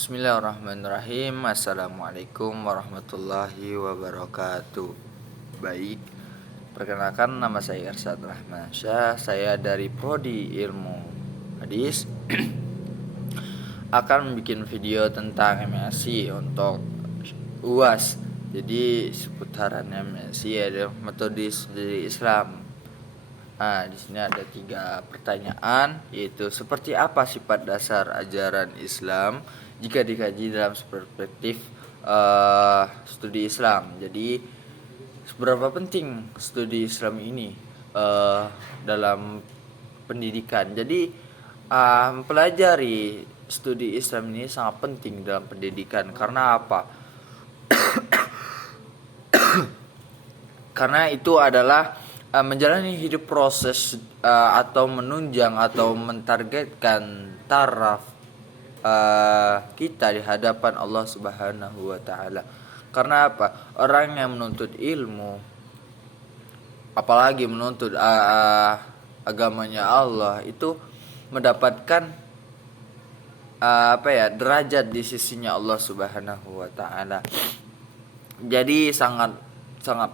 Bismillahirrahmanirrahim. Assalamualaikum warahmatullahi wabarakatuh. Baik, perkenalkan nama saya Irsad Rahmansyah. Saya dari Prodi Ilmu Hadis akan bikin video tentang MSI untuk UAS. Jadi seputaran MSI ada metode studi Islam. Nah, di sini ada 3 pertanyaan, yaitu seperti apa sifat dasar ajaran Islam jika dikaji dalam perspektif studi Islam. Jadi seberapa penting studi Islam ini dalam pendidikan. Jadi mempelajari studi Islam ini sangat penting dalam pendidikan. Karena apa? Karena itu adalah menjalani hidup proses atau menunjang atau mentargetkan taraf kita di hadapan Allah Subhanahu wa taala. Karena apa? Orang yang menuntut ilmu, apalagi menuntut agamanya Allah, itu mendapatkan derajat di sisinya Allah Subhanahu wa taala. Jadi sangat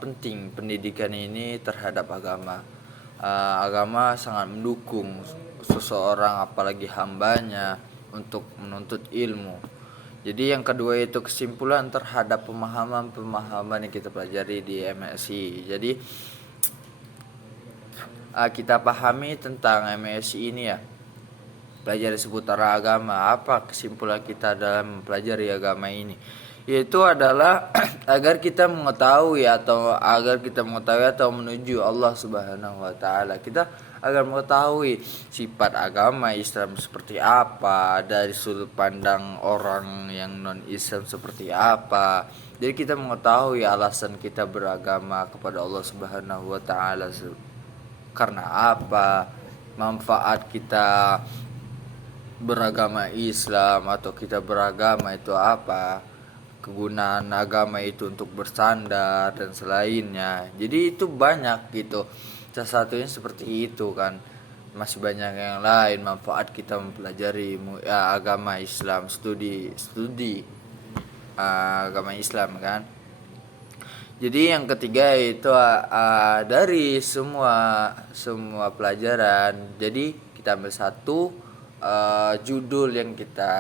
penting pendidikan ini terhadap agama. Agama sangat mendukung seseorang, apalagi hambanya, untuk menuntut ilmu. Jadi yang kedua itu kesimpulan terhadap pemahaman yang kita pelajari di MSI. Jadi kita pahami tentang MSI ini ya, pelajari seputar agama. Apa kesimpulan kita dalam mempelajari agama ini? Yaitu adalah agar kita mengetahui atau menuju Allah Subhanahu wa taala. Kita agar mengetahui sifat agama Islam seperti apa, dari sudut pandang orang yang non Islam seperti apa. Jadi kita mengetahui alasan kita beragama kepada Allah Subhanahu wa taala karena apa, manfaat kita beragama Islam atau kita beragama itu apa, kegunaan agama itu untuk bersandar dan selainnya. Jadi itu banyak gitu. Salah satunya seperti itu kan. Masih banyak yang lain manfaat kita mempelajari agama Islam, studi agama Islam kan. Jadi yang ketiga itu dari semua pelajaran. Jadi kita ambil satu judul yang kita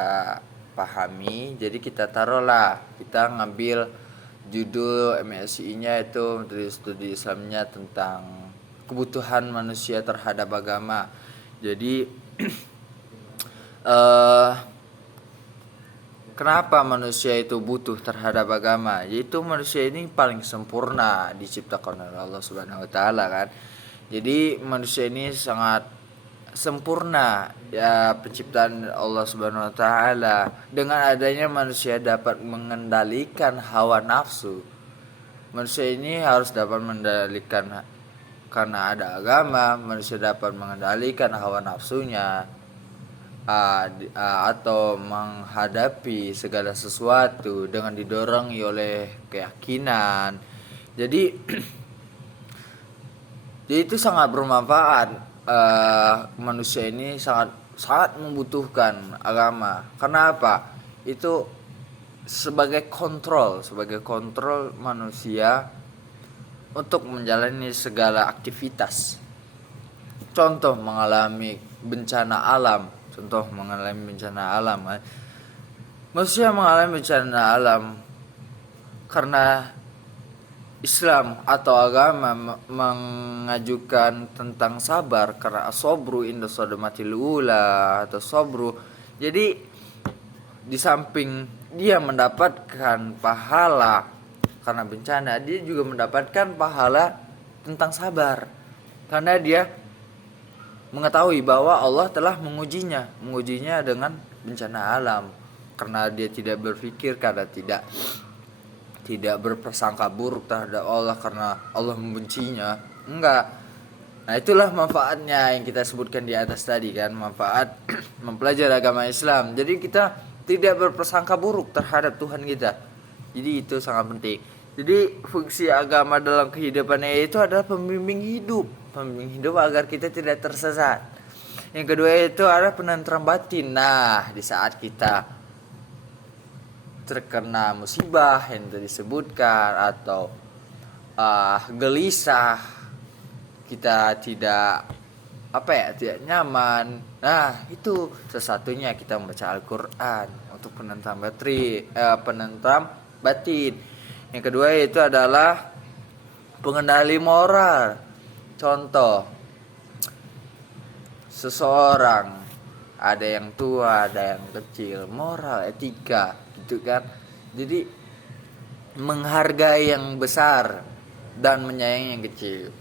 pahami. Jadi kita taruhlah, kita ngambil judul MSI-nya itu dari studi Islamnya tentang kebutuhan manusia terhadap agama. Jadi kenapa manusia itu butuh terhadap agama? Yaitu manusia ini paling sempurna diciptakan oleh Allah Subhanahu wa taala kan. Jadi manusia ini sangat sempurna ya, penciptaan Allah Subhanahu wa taala. Dengan adanya manusia dapat mengendalikan hawa nafsu. Manusia ini harus dapat mengendalikan, karena ada agama, manusia dapat mengendalikan hawa nafsunya atau menghadapi segala sesuatu dengan didorongi oleh keyakinan. Jadi itu sangat bermanfaat. Manusia ini sangat membutuhkan agama. Karena apa? Itu sebagai kontrol manusia untuk menjalani segala aktivitas. Contoh mengalami bencana alam. Manusia mengalami bencana alam karena Islam atau agama mengajukan tentang sabar, karena as-sabru inda sadamatil ula atau sabru. Jadi di samping dia mendapatkan pahala karena bencana, dia juga mendapatkan pahala tentang sabar karena dia mengetahui bahwa Allah telah mengujinya dengan bencana alam, karena dia tidak berpikir, karena tidak berprasangka buruk terhadap Allah karena Allah membencinya. Enggak. Nah, itulah manfaatnya yang kita sebutkan di atas tadi kan, manfaat mempelajari agama Islam. Jadi kita tidak berprasangka buruk terhadap Tuhan kita. Jadi itu sangat penting. Jadi fungsi agama dalam kehidupannya itu adalah pembimbing hidup agar kita tidak tersesat. Yang kedua itu adalah penentram batin. Nah, di saat kita terkena musibah yang tadi disebutkan, atau gelisah, kita tidak tidak nyaman. Nah, itu sesatunya kita membaca Al-Qur'an untuk penentram batin. Yang kedua itu adalah pengendali moral. Contoh, seseorang, ada yang tua, ada yang kecil, moral, etika gitu kan. Jadi menghargai yang besar dan menyayangi yang kecil.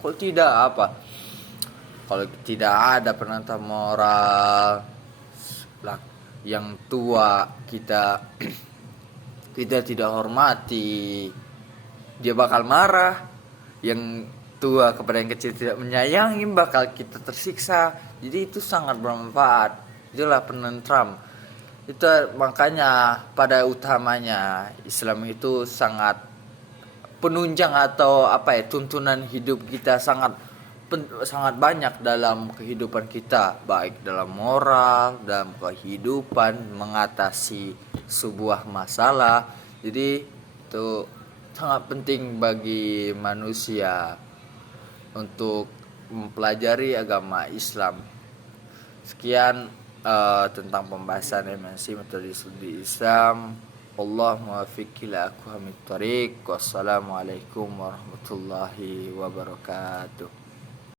Kalau tidak ada penentang moral, yang tua kita tidak hormati, dia bakal marah. Yang tua kepada yang kecil tidak menyayangi, bakal kita tersiksa. Jadi itu sangat bermanfaat. Itulah penentram. Itu makanya pada utamanya Islam itu sangat penunjang atau tuntunan hidup kita sangat banyak dalam kehidupan kita, baik dalam moral, dalam kehidupan, mengatasi sebuah masalah. Jadi itu sangat penting bagi manusia untuk mempelajari agama Islam. Sekian tentang pembahasan MNC metode studi Islam. Allah muwaffiq ila aqwamit thoriq. Wassalamualaikum warahmatullahi wabarakatuh.